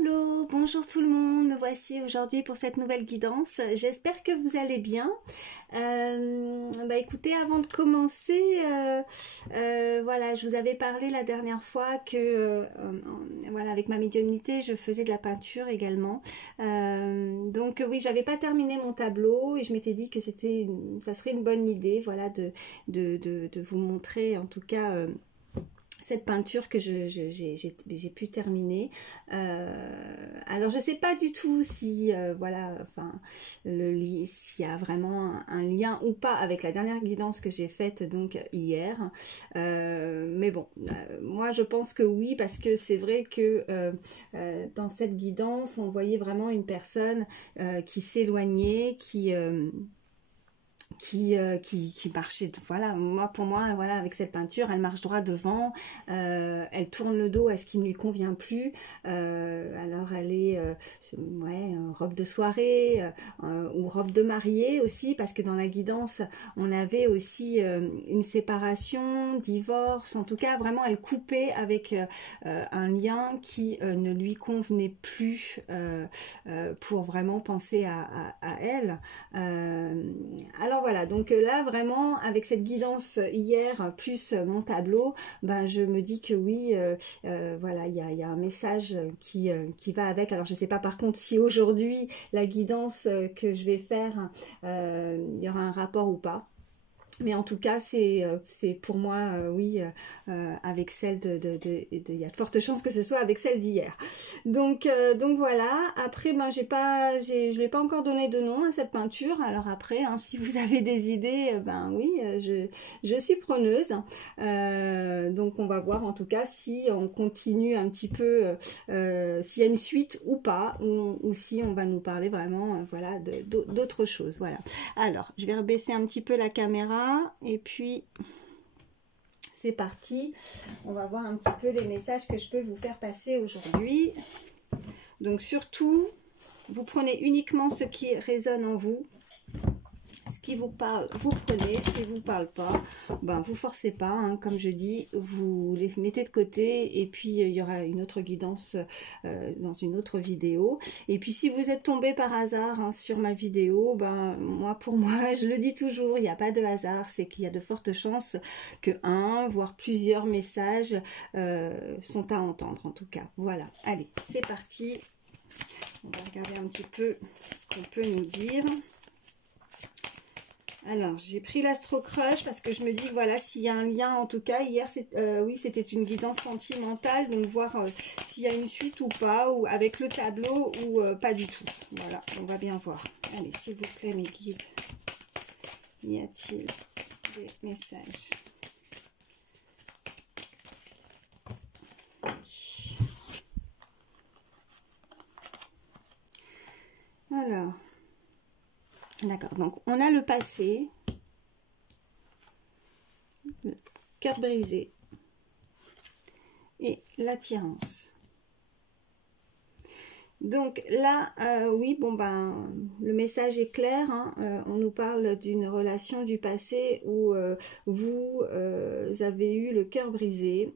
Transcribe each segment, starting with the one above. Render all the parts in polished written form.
Hello, bonjour tout le monde, me voici aujourd'hui pour cette nouvelle guidance. J'espère que vous allez bien. Écoutez, avant de commencer, voilà, je vous avais parlé la dernière fois que voilà, avec ma médiumnité, je faisais de la peinture également. Donc oui, j'avais pas terminé mon tableau et je m'étais dit que ça serait une bonne idée, voilà, de vous montrer en tout cas cette peinture que j'ai pu terminer. Alors je sais pas du tout si voilà, enfin s'il y a vraiment un lien ou pas avec la dernière guidance que j'ai faite donc hier, mais bon, moi je pense que oui, parce que c'est vrai que dans cette guidance on voyait vraiment une personne qui s'éloignait, qui marchait, voilà, pour moi, voilà, avec cette peinture, elle marche droit devant, elle tourne le dos à ce qui ne lui convient plus, alors elle est, ouais, robe de soirée, ou robe de mariée aussi, parce que dans la guidance, on avait aussi une séparation, divorce, en tout cas, vraiment, elle coupait avec un lien qui ne lui convenait plus, pour vraiment penser à elle. Alors voilà, donc là vraiment avec cette guidance hier plus mon tableau, ben je me dis que oui, voilà, il y a un message qui va avec. Alors je sais pas par contre si aujourd'hui la guidance que je vais faire, il y aura un rapport ou pas. Mais en tout cas, c'est pour moi, oui, avec celle il y a de fortes chances que ce soit avec celle d'hier. Donc voilà. Après, ben je lui ai pas encore donné de nom à cette peinture. Alors après, hein, si vous avez des idées, ben oui, je suis preneuse. Donc on va voir en tout cas si on continue un petit peu, s'il y a une suite ou pas, ou si on va nous parler vraiment, voilà, d'autres choses. Voilà. Alors, je vais rebaisser un petit peu la caméra. Et puis c'est parti, on va voir un petit peu les messages que je peux vous faire passer aujourd'hui. Donc surtout, vous prenez uniquement ce qui résonne en vous. Ce qui vous parle, vous prenez. Ce qui vous parle pas, ben vous forcez pas, hein, comme je dis, vous les mettez de côté. Et puis il y aura une autre guidance dans une autre vidéo. Et puis si vous êtes tombé par hasard, hein, sur ma vidéo, ben pour moi, je le dis toujours, il n'y a pas de hasard. C'est qu'il y a de fortes chances que un, voire plusieurs messages sont à entendre en tout cas. Voilà, allez, c'est parti. On va regarder un petit peu ce qu'on peut nous dire. Alors, j'ai pris l'Astro Crush parce que je me dis, voilà, s'il y a un lien, en tout cas, hier, oui, c'était une guidance sentimentale, donc voir s'il y a une suite ou pas, ou avec le tableau, ou pas du tout. Voilà, on va bien voir. Allez, s'il vous plaît, mes guides, y a-t-il des messages? Alors... D'accord, donc on a le passé, le cœur brisé et l'attirance. Donc là, oui, bon ben, le message est clair, hein, on nous parle d'une relation du passé où vous avez eu le cœur brisé.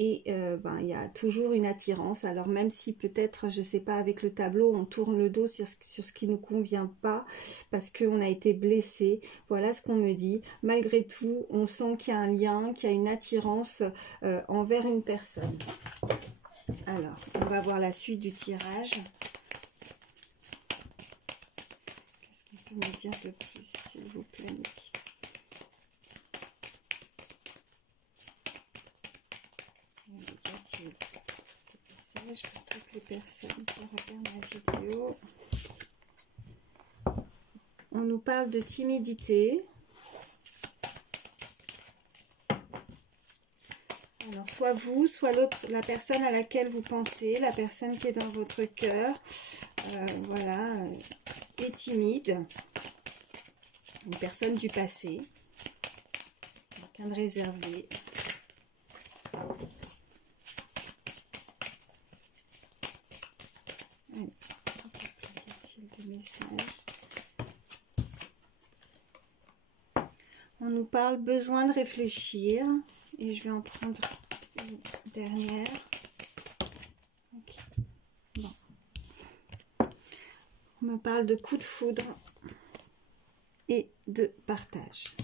Et il y a toujours une attirance, alors même si peut-être, je sais pas, avec le tableau, on tourne le dos sur ce qui nous convient pas, parce qu'on a été blessé, voilà ce qu'on me dit. Malgré tout, on sent qu'il y a un lien, qu'il y a une attirance envers une personne. Alors, on va voir la suite du tirage. Qu'est-ce qu'on peut me dire de plus, s'il vous plaît, Nicky? Pour toutes les personnes qui regardent la vidéo. On nous parle de timidité. Alors soit vous, soit l'autre, la personne à laquelle vous pensez, la personne qui est dans votre cœur, voilà, est timide. Une personne du passé, quelqu'un de réservé. On nous parle besoin de réfléchir et je vais en prendre une dernière. me parle de coup de foudre et de partage.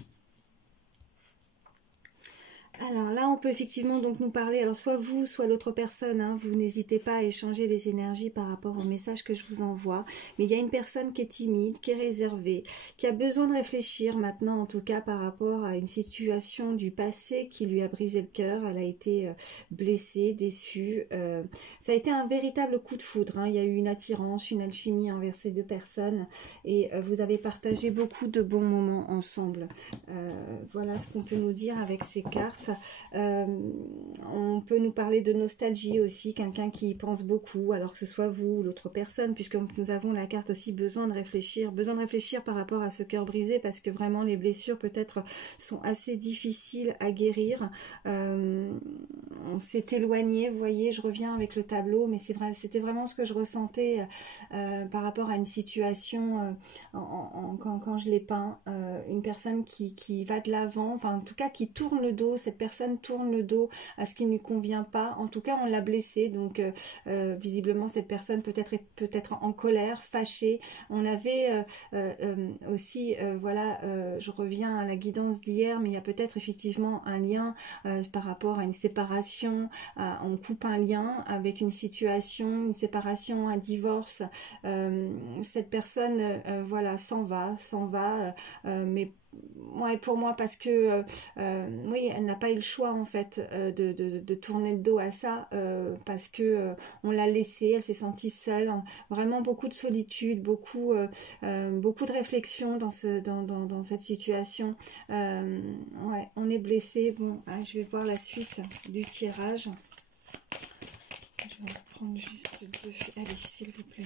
Alors là, on peut effectivement donc nous parler, alors soit vous, soit l'autre personne, hein, vous n'hésitez pas à échanger les énergies par rapport au message que je vous envoie, mais il y a une personne qui est timide, qui est réservée, qui a besoin de réfléchir maintenant, en tout cas par rapport à une situation du passé qui lui a brisé le cœur, elle a été blessée, déçue, ça a été un véritable coup de foudre, hein. Il y a eu une attirance, une alchimie envers ces deux personnes, et vous avez partagé beaucoup de bons moments ensemble. Voilà ce qu'on peut nous dire avec ces cartes. On peut nous parler de nostalgie aussi, quelqu'un qui y pense beaucoup, alors que ce soit vous ou l'autre personne, puisque nous avons la carte aussi besoin de réfléchir par rapport à ce cœur brisé, parce que vraiment les blessures peut-être sont assez difficiles à guérir. On s'est éloigné, vous voyez, je reviens avec le tableau, mais c'est vrai, c'était vraiment ce que je ressentais par rapport à une situation quand je l'ai peint, une personne qui va de l'avant, enfin en tout cas qui tourne le dos, cette personne tourne le dos à ce qui ne lui convient pas, en tout cas on l'a blessée, donc visiblement cette personne peut-être en colère, fâchée. On avait aussi, voilà, je reviens à la guidance d'hier, mais il y a peut-être effectivement un lien par rapport à une séparation, on coupe un lien avec une situation, une séparation, un divorce, cette personne voilà s'en va, mais ouais, pour moi parce que oui, elle n'a pas eu le choix en fait de tourner le dos à ça parce que on l'a laissée, elle s'est sentie seule, vraiment beaucoup de solitude, beaucoup de réflexion dans cette situation. Ouais, on est blessé. Bon, je vais voir la suite du tirage. Je vais prendre juste deux. Allez, s'il vous plaît.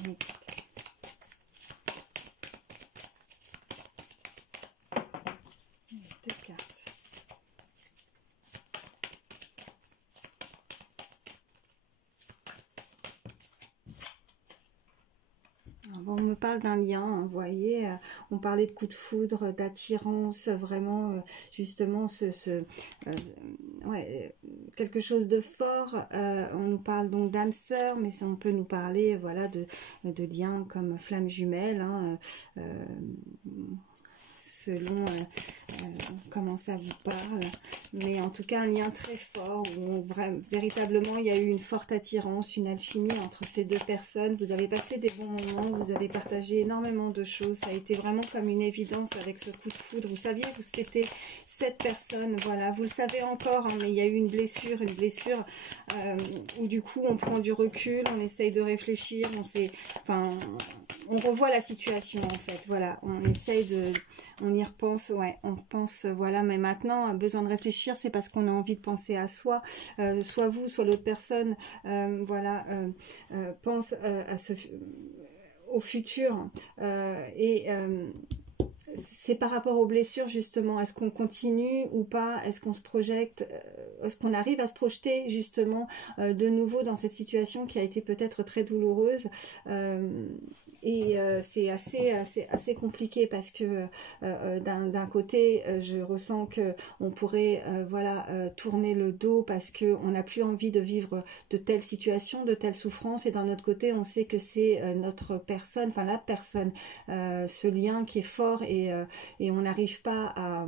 Deux cartes. On me parle d'un lien, hein, vous voyez, on parlait de coup de foudre, d'attirance, vraiment, justement, ouais, quelque chose de fort. On nous parle donc d'âme sœur, mais on peut nous parler, voilà, de liens comme flamme jumelle, hein, selon comment ça vous parle, mais en tout cas un lien très fort où véritablement il y a eu une forte attirance, une alchimie entre ces deux personnes. Vous avez passé des bons moments, vous avez partagé énormément de choses, ça a été vraiment comme une évidence avec ce coup de foudre. Vous saviez que c'était cette personne, voilà, vous le savez encore, hein, mais il y a eu une blessure où du coup on prend du recul, on essaye de réfléchir, on revoit la situation en fait, voilà, on y repense, ouais, on pense, voilà, mais maintenant, besoin de réfléchir, c'est parce qu'on a envie de penser à soi, soit vous, soit l'autre personne, voilà, pense au futur, c'est par rapport aux blessures justement, est-ce qu'on continue ou pas, est-ce qu'on se projette, est-ce qu'on arrive à se projeter justement de nouveau dans cette situation qui a été peut-être très douloureuse, c'est assez compliqué parce que d'un côté je ressens que on pourrait voilà tourner le dos parce que on n'a plus envie de vivre de telles situations, de telles souffrances, et d'un autre côté on sait que c'est notre personne, enfin la personne, ce lien qui est fort, et on n'arrive pas à...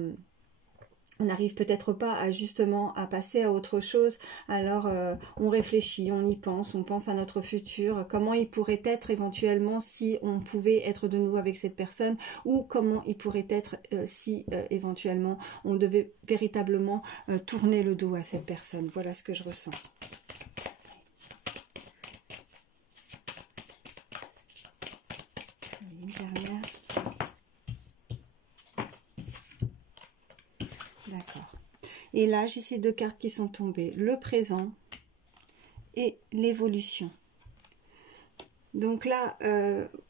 On n'arrive peut-être pas à justement à passer à autre chose, alors on réfléchit, on y pense, on pense à notre futur, comment il pourrait être éventuellement si on pouvait être de nouveau avec cette personne, ou comment il pourrait être si éventuellement on devait véritablement tourner le dos à cette personne. Voilà ce que je ressens. Une dernière. D'accord. Et là, j'ai ces deux cartes qui sont tombées. Le présent et l'évolution. Donc là,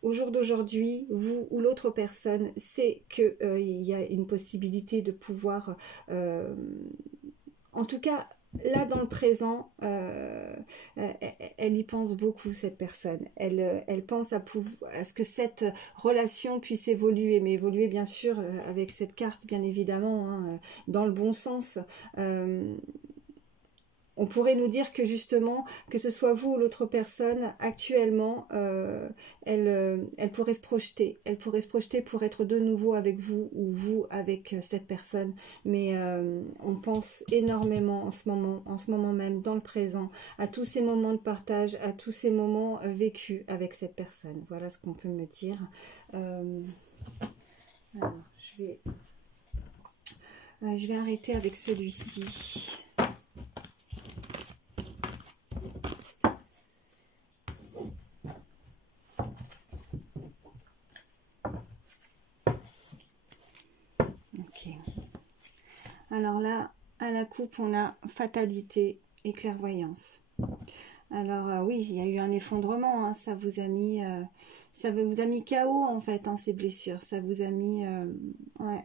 au jour d'aujourd'hui, vous ou l'autre personne sait qu'il y a une possibilité de pouvoir... en tout cas... Là, dans le présent, elle y pense beaucoup, cette personne. Elle pense à ce que cette relation puisse évoluer, mais évoluer, bien sûr, avec cette carte, bien évidemment, hein, dans le bon sens. on pourrait nous dire que justement, que ce soit vous ou l'autre personne, actuellement, elle pourrait se projeter. Elle pourrait se projeter pour être de nouveau avec vous ou vous avec cette personne. Mais on pense énormément en ce moment même, dans le présent, à tous ces moments de partage, à tous ces moments vécus avec cette personne. Voilà ce qu'on peut me dire. Alors, je vais arrêter avec celui-ci. Ok. Alors là, à la coupe, on a fatalité et clairvoyance. Alors oui, il y a eu un effondrement, hein, ça vous a mis KO en fait, hein, ces blessures. Ça vous a mis... ouais.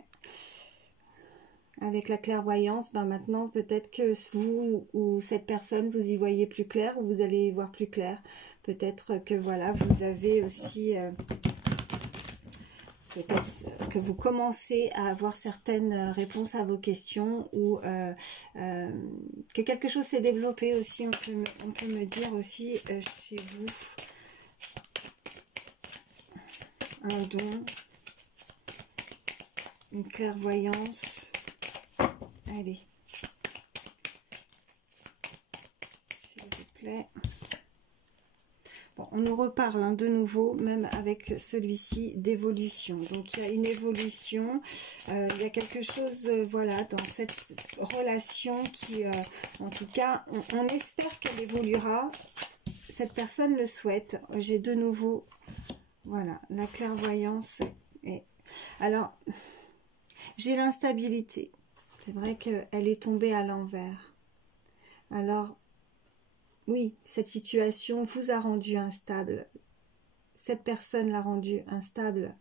Avec la clairvoyance, ben maintenant peut-être que vous ou cette personne, vous y voyez plus clair ou vous allez y voir plus clair. Peut-être que voilà, vous avez aussi... peut-être que vous commencez à avoir certaines réponses à vos questions ou que quelque chose s'est développé aussi, on peut me dire aussi chez vous. Un don, une clairvoyance. Allez, s'il vous plaît. Bon, on nous reparle hein, de nouveau, même avec celui-ci, d'évolution. Donc, il y a une évolution. Il y a quelque chose, voilà, dans cette relation qui, en tout cas, on espère qu'elle évoluera. Cette personne le souhaite. J'ai de nouveau, voilà, la clairvoyance. Alors, j'ai l'instabilité. C'est vrai qu'elle est tombée à l'envers. Alors, oui, cette situation vous a rendu instable. Cette personne l'a rendu instable.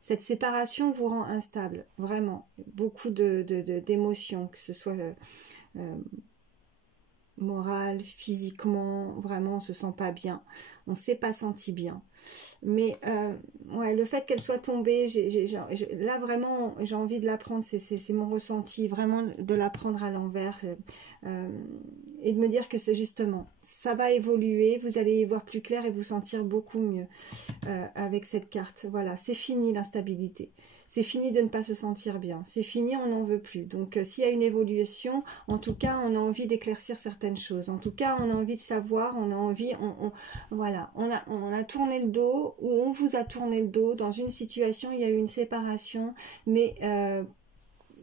Cette séparation vous rend instable, vraiment. Beaucoup d'émotions, que ce soit morale, physiquement, vraiment, on ne se sent pas bien. On ne s'est pas senti bien. Mais ouais, le fait qu'elle soit tombée, là vraiment, j'ai envie de la prendre, c'est mon ressenti, vraiment de la prendre à l'envers et de me dire que c'est justement, ça va évoluer, vous allez y voir plus clair et vous sentir beaucoup mieux avec cette carte. Voilà, c'est fini l'instabilité. C'est fini de ne pas se sentir bien. C'est fini, on n'en veut plus. Donc, s'il y a une évolution, en tout cas, on a envie d'éclaircir certaines choses. En tout cas, on a envie de savoir, on a envie, voilà, on a tourné le dos, ou on vous a tourné le dos. Dans une situation, il y a eu une séparation, mais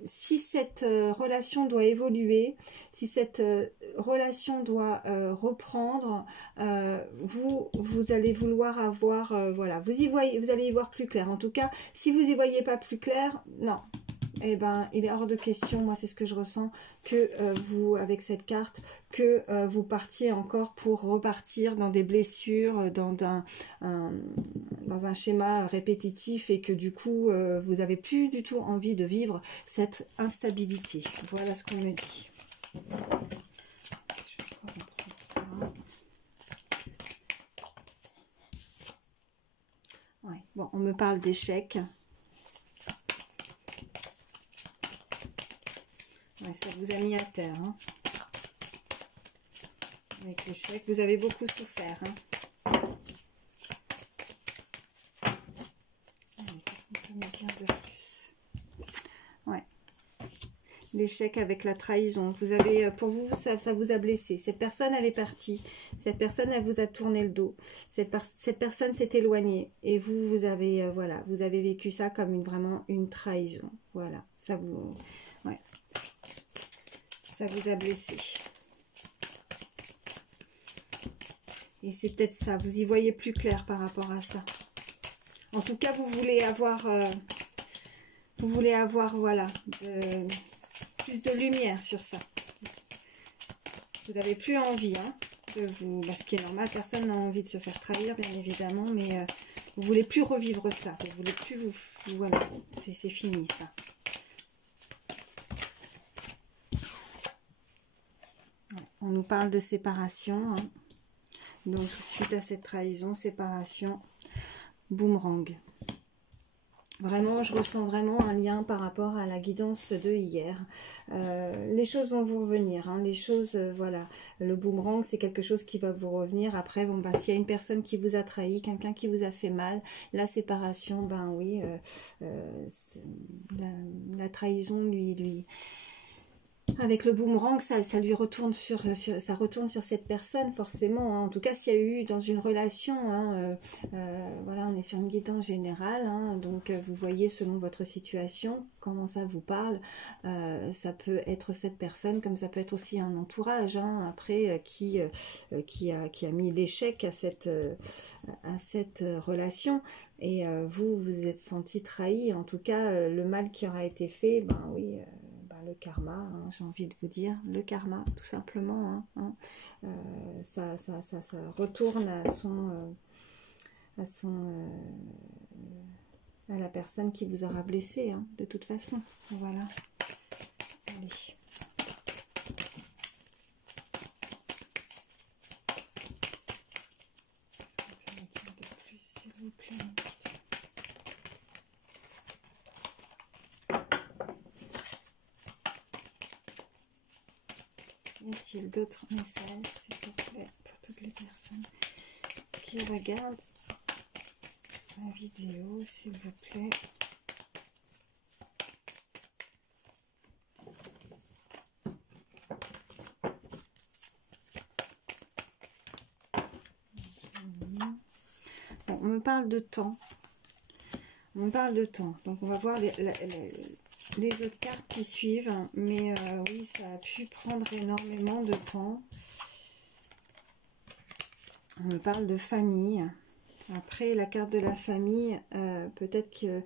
si cette relation doit évoluer, si cette relation doit reprendre, vous allez vouloir avoir, voilà, vous allez y voir plus clair. En tout cas, si vous y voyez pas plus clair, non. Eh ben, il est hors de question, moi c'est ce que je ressens, que vous, avec cette carte, que vous partiez encore pour repartir dans des blessures, dans un schéma répétitif et que du coup, vous n'avez plus du tout envie de vivre cette instabilité. Voilà ce qu'on me dit. Ouais. Bon, on me parle d'échec. Ouais, ça vous a mis à terre. Hein. Avec l'échec, vous avez beaucoup souffert. Hein. Qu'est-ce qu'on peut me dire de plus? Ouais. L'échec avec la trahison. Vous avez, pour vous, ça vous a blessé. Cette personne, elle est partie. Cette personne, elle vous a tourné le dos. Cette personne s'est éloignée. Et vous avez, voilà, vous avez vécu ça comme vraiment une trahison. Voilà. Ça vous... Ouais. Ça vous a blessé. Et c'est peut-être ça. Vous y voyez plus clair par rapport à ça. En tout cas, vous voulez avoir, voilà, plus de lumière sur ça. Vous n'avez plus envie, hein, de vous, bah, ce qui est normal, personne n'a envie de se faire trahir, bien évidemment, mais vous voulez plus revivre ça. Vous voulez plus voilà, c'est fini ça. On nous parle de séparation, hein. Donc suite à cette trahison, séparation, boomerang. Vraiment, je ressens vraiment un lien par rapport à la guidance de hier. Les choses vont vous revenir, hein, les choses, voilà. Le boomerang, c'est quelque chose qui va vous revenir. Après, bon, bah, s'il y a une personne qui vous a trahi, quelqu'un qui vous a fait mal, la séparation, ben oui, la trahison, lui avec le boomerang, ça lui retourne ça retourne sur cette personne forcément. Hein. En tout cas, s'il y a eu dans une relation, hein, voilà, on est sur une guidance générale, hein, donc vous voyez selon votre situation comment ça vous parle. Ça peut être cette personne, comme ça peut être aussi un entourage. Hein, après, qui a mis l'échec à cette relation. Et vous vous êtes senti trahi. En tout cas, le mal qui aura été fait, ben oui. Le karma, hein, j'ai envie de vous dire, le karma, tout simplement. Hein. Ça retourne à la personne qui vous aura blessé, hein, de toute façon. Voilà. Allez. Un peu de plus, s'il vous plaît. Y a-t-il d'autres messages, s'il vous plaît, pour toutes les personnes qui regardent la vidéo, s'il vous plaît? Bon, on me parle de temps. On parle de temps. Donc, on va voir les autres cartes qui suivent, mais oui, ça a pu prendre énormément de temps. On me parle de famille. Après, la carte de la famille, peut-être que...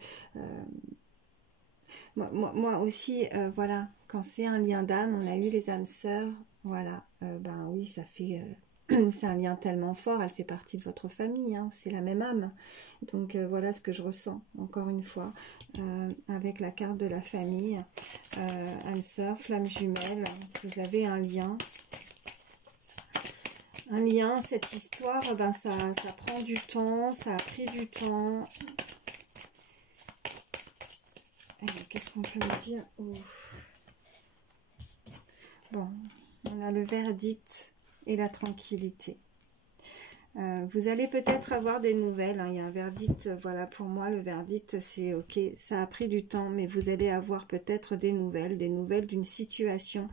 moi aussi, voilà, quand c'est un lien d'âme, on a eu les âmes sœurs, voilà, ben oui, ça fait... c'est un lien tellement fort, elle fait partie de votre famille, hein, c'est la même âme. Donc voilà ce que je ressens, encore une fois, avec la carte de la famille, âme sœur, flamme jumelle, vous avez un lien. Un lien, cette histoire, ben ça prend du temps, ça a pris du temps. Qu'est-ce qu'on peut me dire? Bon, on a le verdict et la tranquillité. Vous allez peut-être avoir des nouvelles, hein. Il y a un verdict, voilà, pour moi le verdict c'est ok, ça a pris du temps, mais vous allez avoir peut-être des nouvelles d'une situation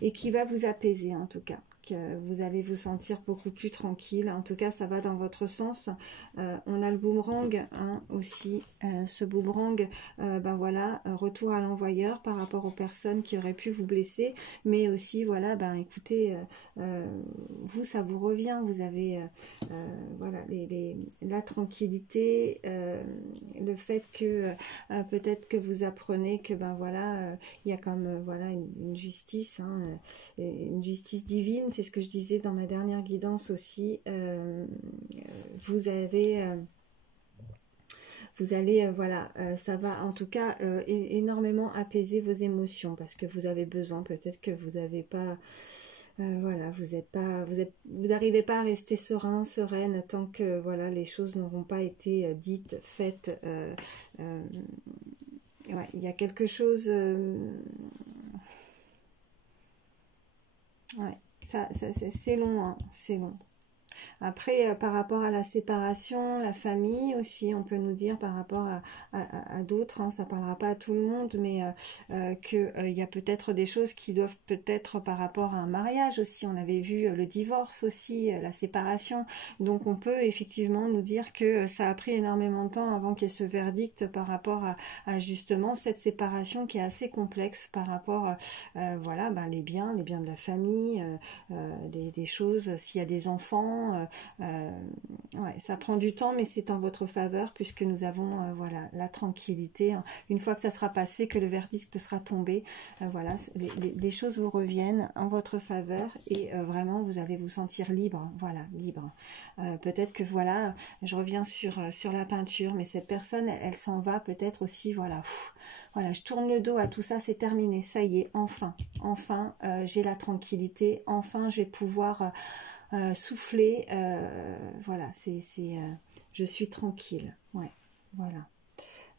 et qui va vous apaiser en tout cas. Que vous allez vous sentir beaucoup plus tranquille, en tout cas ça va dans votre sens. On a le boomerang, hein, aussi, ce boomerang, ben voilà, retour à l'envoyeur par rapport aux personnes qui auraient pu vous blesser, mais aussi voilà, ben écoutez, vous ça vous revient, vous avez voilà, la tranquillité, le fait que peut-être que vous apprenez que ben voilà, il y a comme voilà une justice, hein, une justice divine. C'est ce que je disais dans ma dernière guidance aussi. Vous allez, voilà, ça va en tout cas énormément apaiser vos émotions parce que vous avez besoin, peut-être que vous n'avez pas, voilà, vous n'arrivez pas à rester serein, sereine tant que voilà les choses n'auront pas été dites, faites. Ouais, il y a quelque chose. Ouais. C'est long, hein, c'est long. Après, par rapport à la séparation, la famille aussi, on peut nous dire par rapport à d'autres, hein, ça ne parlera pas à tout le monde, mais qu'il y a peut-être des choses qui doivent peut-être par rapport à un mariage aussi. On avait vu le divorce aussi, la séparation. Donc on peut effectivement nous dire que ça a pris énormément de temps avant qu'il y ait ce verdict par rapport à justement cette séparation qui est assez complexe par rapport, voilà, ben, les biens de la famille, des choses, s'il y a des enfants, ouais, ça prend du temps, mais c'est en votre faveur puisque nous avons voilà, la tranquillité. Une fois que ça sera passé, que le verdict sera tombé, voilà, les choses vous reviennent en votre faveur et vraiment vous allez vous sentir libre, voilà, libre. Peut-être que voilà, je reviens sur la peinture, mais cette personne, elle s'en va peut-être aussi, voilà. Voilà, je tourne le dos à tout ça, c'est terminé, ça y est, enfin, j'ai la tranquillité, enfin, je vais pouvoir souffler, voilà, je suis tranquille, ouais, voilà.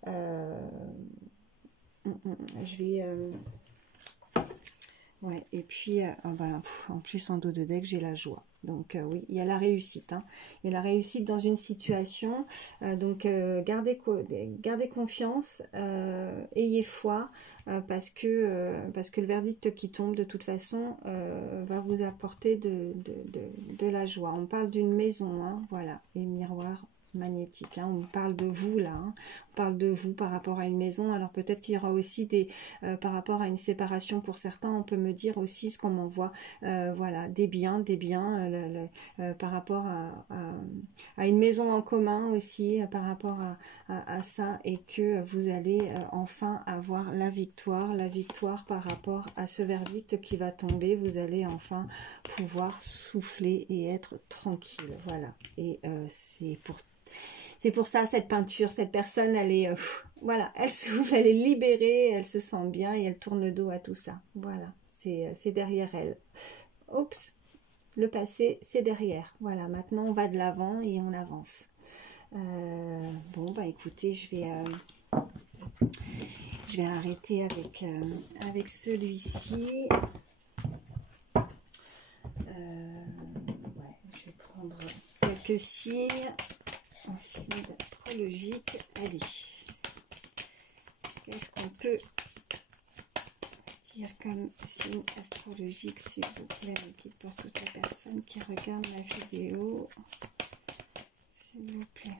Je vais... ouais, et puis, en plus, en dos de deck, j'ai la joie. Donc, oui, il y a la réussite. Hein. Il y a la réussite dans une situation. Donc, gardez confiance, ayez foi, parce que le verdict qui tombe, de toute façon, va vous apporter de la joie. On parle d'une maison, hein, voilà, les miroirs magnétique, hein. On parle de vous là, hein. On parle de vous par rapport à une maison. Alors peut-être qu'il y aura aussi des par rapport à une séparation pour certains, on peut me dire aussi ce qu'on m'envoie, voilà, des biens, par rapport à une maison en commun aussi, par rapport à ça, et que vous allez enfin avoir la victoire par rapport à ce verdict qui va tomber. Vous allez enfin pouvoir souffler et être tranquille, voilà. Et c'est pour ça, cette peinture, cette personne, elle est, voilà, elle souffle, elle est libérée, elle se sent bien et elle tourne le dos à tout ça. Voilà, c'est derrière elle. Oups, le passé, c'est derrière. Voilà, maintenant on va de l'avant et on avance. Bon, bah écoutez, je vais arrêter avec celui-ci. Ouais, je vais prendre quelques signes. Un signe astrologique. Allez, qu'est-ce qu'on peut dire comme signe astrologique, s'il vous plaît, mon guide pour toutes les personnes qui regardent la vidéo, s'il vous plaît.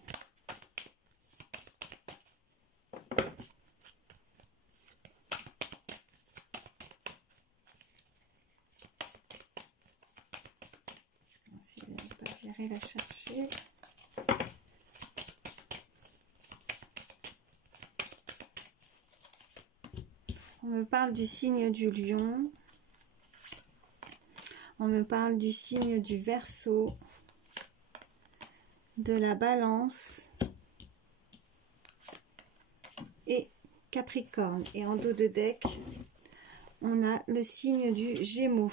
Si vous n'avez pas géré, la chercher. On me parle du signe du lion. On me parle du signe du Verseau, de la Balance et Capricorne. Et en dos de deck, on a le signe du Gémeaux.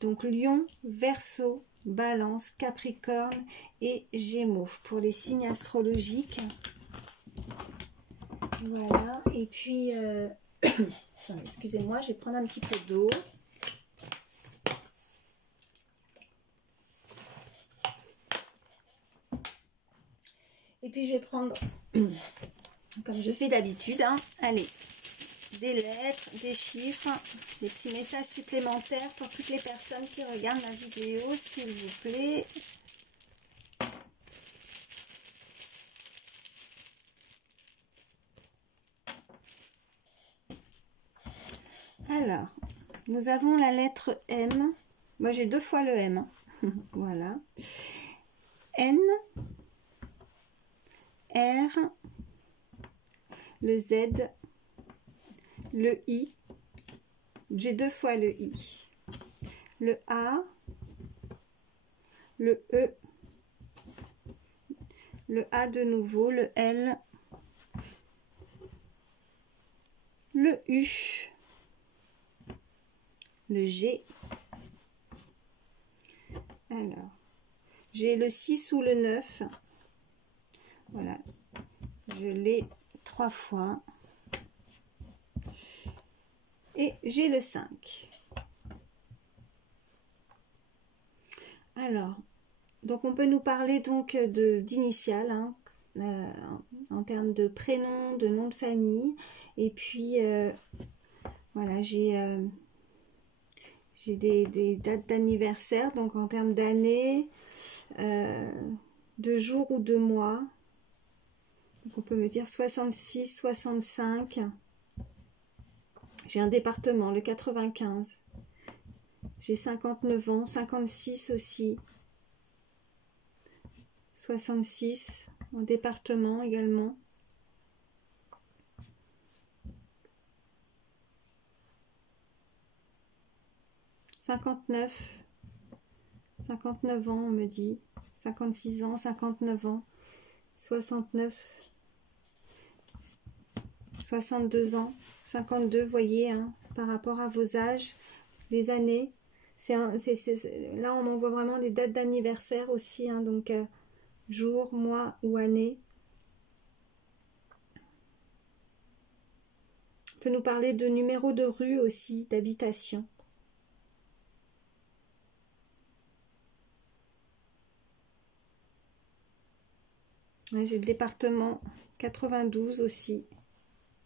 Donc Lion, Verseau, Balance, Capricorne et Gémeaux pour les signes astrologiques. Voilà. Et puis... excusez-moi, je vais prendre un petit peu d'eau. Et puis je vais prendre, comme je fais d'habitude, hein, allez, des lettres, des chiffres, des petits messages supplémentaires pour toutes les personnes qui regardent ma vidéo, s'il vous plaît. Alors, nous avons la lettre M. Moi, j'ai 2 fois le M. Hein. Voilà. N, R, le Z, le I. J'ai 2 fois le I. Le A, le E, le A de nouveau, le L, le U, le G. Alors, j'ai le 6 ou le 9. Voilà, je l'ai 3 fois. Et j'ai le 5. Alors, donc on peut nous parler donc d'initiales, hein, en termes de prénom, de nom de famille. Et puis, voilà, j'ai des dates d'anniversaire, donc en termes d'années, de jours ou de mois. Donc on peut me dire 66, 65. J'ai un département, le 95. J'ai 59 ans, 56 aussi. 66, en département également. « 59 ans, on me dit. 56 ans, 59 ans. 69, 62 ans, 52, voyez, hein, par rapport à vos âges, les années. Là, on m'envoie vraiment les dates d'anniversaire aussi, hein, donc jour, mois ou année. peut nous parler de numéro de rue aussi, d'habitation. J'ai le département 92 aussi.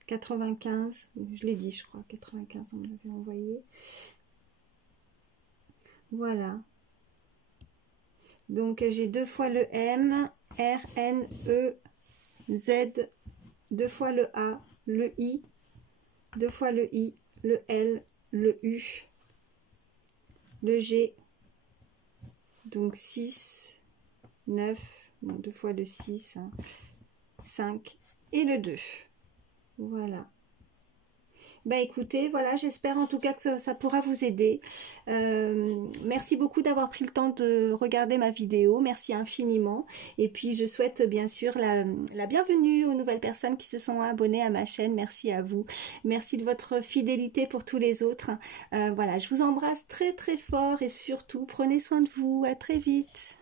95, je l'ai dit je crois, 95 on me l'avait envoyé. Voilà. Donc j'ai 2 fois le M, R, N, E, Z, 2 fois le A, le I, 2 fois le I, le L, le U, le G, donc 6, 9, bon, 2 fois le 6, hein, 5 et le 2. Voilà. Ben écoutez, voilà, j'espère en tout cas que ça pourra vous aider. Merci beaucoup d'avoir pris le temps de regarder ma vidéo, merci infiniment. Et puis je souhaite bien sûr la bienvenue aux nouvelles personnes qui se sont abonnées à ma chaîne, merci à vous. Merci de votre fidélité pour tous les autres. Voilà, je vous embrasse très très fort et surtout prenez soin de vous, à très vite.